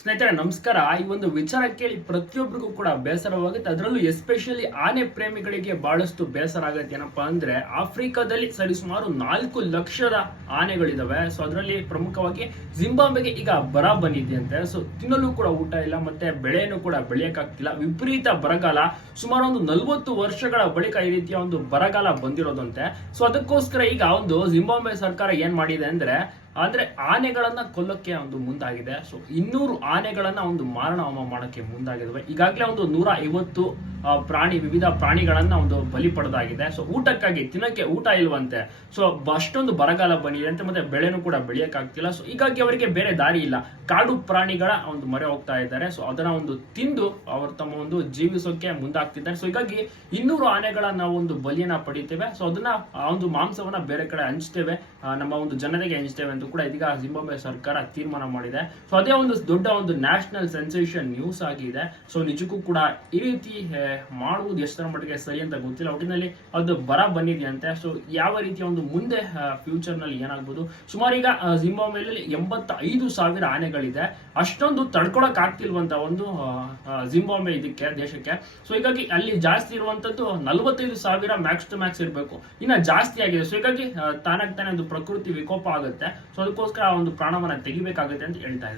ಸ್ನೇಹಿತರೆ, ನಮಸ್ಕಾರ. ಈ ಒಂದು ವಿಚಾರ ಕೇಳಿ ಪ್ರತಿಯೊಬ್ಬರಿಗೂ ಕೂಡ ಬೇಸರವಾಗುತ್ತೆ. ಅದರಲ್ಲೂ ಎಸ್ಪೆಷಲಿ ಆನೆ ಪ್ರೇಮಿಗಳಿಗೆ ಬಹಳಷ್ಟು ಬೇಸರ ಆಗುತ್ತೆ. ಏನಪ್ಪಾ ಅಂದ್ರೆ, ಆಫ್ರಿಕಾದಲ್ಲಿ ಸರಿಸುಮಾರು ನಾಲ್ಕು ಲಕ್ಷದ ಆನೆಗಳಿದಾವೆ. ಸೊ ಅದರಲ್ಲಿ ಪ್ರಮುಖವಾಗಿ ಜಿಂಬಾಬ್ವೆಗೆ ಈಗ ಬರ ಬಂದಿದೆಯಂತೆ ಸೊ ತಿನ್ನಲು ಕೂಡ ಊಟ ಇಲ್ಲ, ಮತ್ತೆ ಬೆಳೆಯನ್ನು ಕೂಡ ಬೆಳೆಯಕ್ಕಾಗ್ತಿಲ್ಲ. ವಿಪರೀತ ಬರಗಾಲ. ಸುಮಾರು ಒಂದು ನಲವತ್ತು ವರ್ಷಗಳ ಬಳಿಕ ಈ ರೀತಿಯ ಒಂದು ಬರಗಾಲ ಬಂದಿರೋದಂತೆ. ಸೊ ಅದಕ್ಕೋಸ್ಕರ ಈಗ ಒಂದು ಜಿಂಬಾಬ್ವೆ ಸರ್ಕಾರ ಏನ್ ಮಾಡಿದೆ ಅಂದ್ರೆ ಅಂದ್ರೆ ಆನೆಗಳನ್ನ ಕೊಲ್ಲಕ್ಕೆ ಒಂದು ಮುಂದಾಗಿದೆ. ಸೊ ಇನ್ನೂರು ಆನೆಗಳನ್ನ ಒಂದು ಮಾರಣ ಹೋಮ ಮಾಡಕ್ಕೆ ಮುಂದಾಗಿದ್ದಾವೆ ಈಗಾಗಲೇ ಒಂದು ನೂರ ಐವತ್ತು ಪ್ರಾಣಿ ವಿವಿಧ ಪ್ರಾಣಿಗಳನ್ನ ಒಂದು ಬಲಿ ಪಡೆದಾಗಿದೆ. ಸೊ ಊಟಕ್ಕಾಗಿ ತಿನ್ನಕ್ಕೆ ಊಟ ಇಲ್ವಂತೆ. ಸೊ ಅಷ್ಟೊಂದು ಬರಗಾಲ ಬಂದಿದೆ ಅಂತ ಮತ್ತೆ ಬೆಳೆನೂ ಕೂಡ ಬೆಳೆಯಕ್ಕಾಗ್ತಿಲ್ಲ. ಸೊ ಹೀಗಾಗಿ ಅವರಿಗೆ ಬೇರೆ ದಾರಿ ಇಲ್ಲ. ಕಾಡು ಪ್ರಾಣಿಗಳ ಒಂದು ಮೊರೆ ಹೋಗ್ತಾ ಇದ್ದಾರೆ. ಸೊ ಅದನ್ನ ಒಂದು ತಿಂದು ಅವರು ತಮ್ಮ ಒಂದು ಜೀವಿಸೋಕೆ ಮುಂದಾಗ್ತಿದ್ದಾರೆ. ಸೊ ಹೀಗಾಗಿ ಇನ್ನೂರು ಆನೆಗಳ ನಾವು ಒಂದು ಬಲಿಯನ್ನ ಪಡಿತೇವೆ ಸೊ ಅದನ್ನ ಆ ಒಂದು ಮಾಂಸವನ್ನ ಬೇರೆ ಕಡೆ ಹಂಚ್ತೇವೆ. ನಮ್ಮ ಒಂದು ಜನರಿಗೆ ಹಂಚ್ತೇವೆ ಅಂತ ಕೂಡ ಇದೀಗ ಜಿಂಬಾಬ್ವೆ ಸರ್ಕಾರ ತೀರ್ಮಾನ ಮಾಡಿದೆ. ಸೊ ಅದೇ ಒಂದು ದೊಡ್ಡ ಒಂದು ನ್ಯಾಷನಲ್ ಸೆನ್ಸೇಷನ್ ನ್ಯೂಸ್ ಆಗಿದೆ. ಸೊ ನಿಜಕ್ಕೂ ಕೂಡ ಈ ರೀತಿ ಮಾಡುವುದು ಎಷ್ಟರ ಮಟ್ಟಿಗೆ ಸರಿ ಅಂತ ಗೊತ್ತಿಲ್ಲ. ಒಟ್ಟಿನಲ್ಲಿ ಅದು ಬರ ಬಂದಿದೆಯಂತೆ. ಸೊ ಯಾವ ರೀತಿಯ ಒಂದು ಮುಂದೆ ಫ್ಯೂಚರ್ನಲ್ಲಿ ಏನಾಗ್ಬೋದು? ಸುಮಾರು ಈಗ ಜಿಂಬಾಬ್ವೆಯಲ್ಲಿ ಎಂಬತ್ತ ಐದು ಸಾವಿರ ಆನೆಗಳಿದೆ. ಅಷ್ಟೊಂದು ತಡ್ಕೊಳಕ್ ಆಗ್ತಿಲ್ವಂತ ಒಂದು ಜಿಂಬಾಬ್ವೆ ಇದಕ್ಕೆ, ದೇಶಕ್ಕೆ. ಸೊ ಹೀಗಾಗಿ ಅಲ್ಲಿ ಜಾಸ್ತಿ ಇರುವಂತದ್ದು ನಲವತ್ತೈದು ಸಾವಿರ ಮ್ಯಾಕ್ಸ್ ಟು ಮ್ಯಾಕ್ಸ್ ಇರಬೇಕು. ಇನ್ನ ಜಾಸ್ತಿ ಆಗಿದೆ. ಸೊ ಹೀಗಾಗಿ ತಾನಾಗ್ತಾನೆ ತಾನಾಗ್ ತಾನೇ ಒಂದು ಪ್ರಕೃತಿ ವಿಕೋಪ ಆಗುತ್ತೆ. ಸೊ ಅದಕ್ಕೋಸ್ಕರ ಒಂದು ಪ್ರಾಣವನ್ನ ತೆಗಿಬೇಕಾಗುತ್ತೆ ಅಂತ ಹೇಳ್ತಾ ಇದ್ದಾರೆ.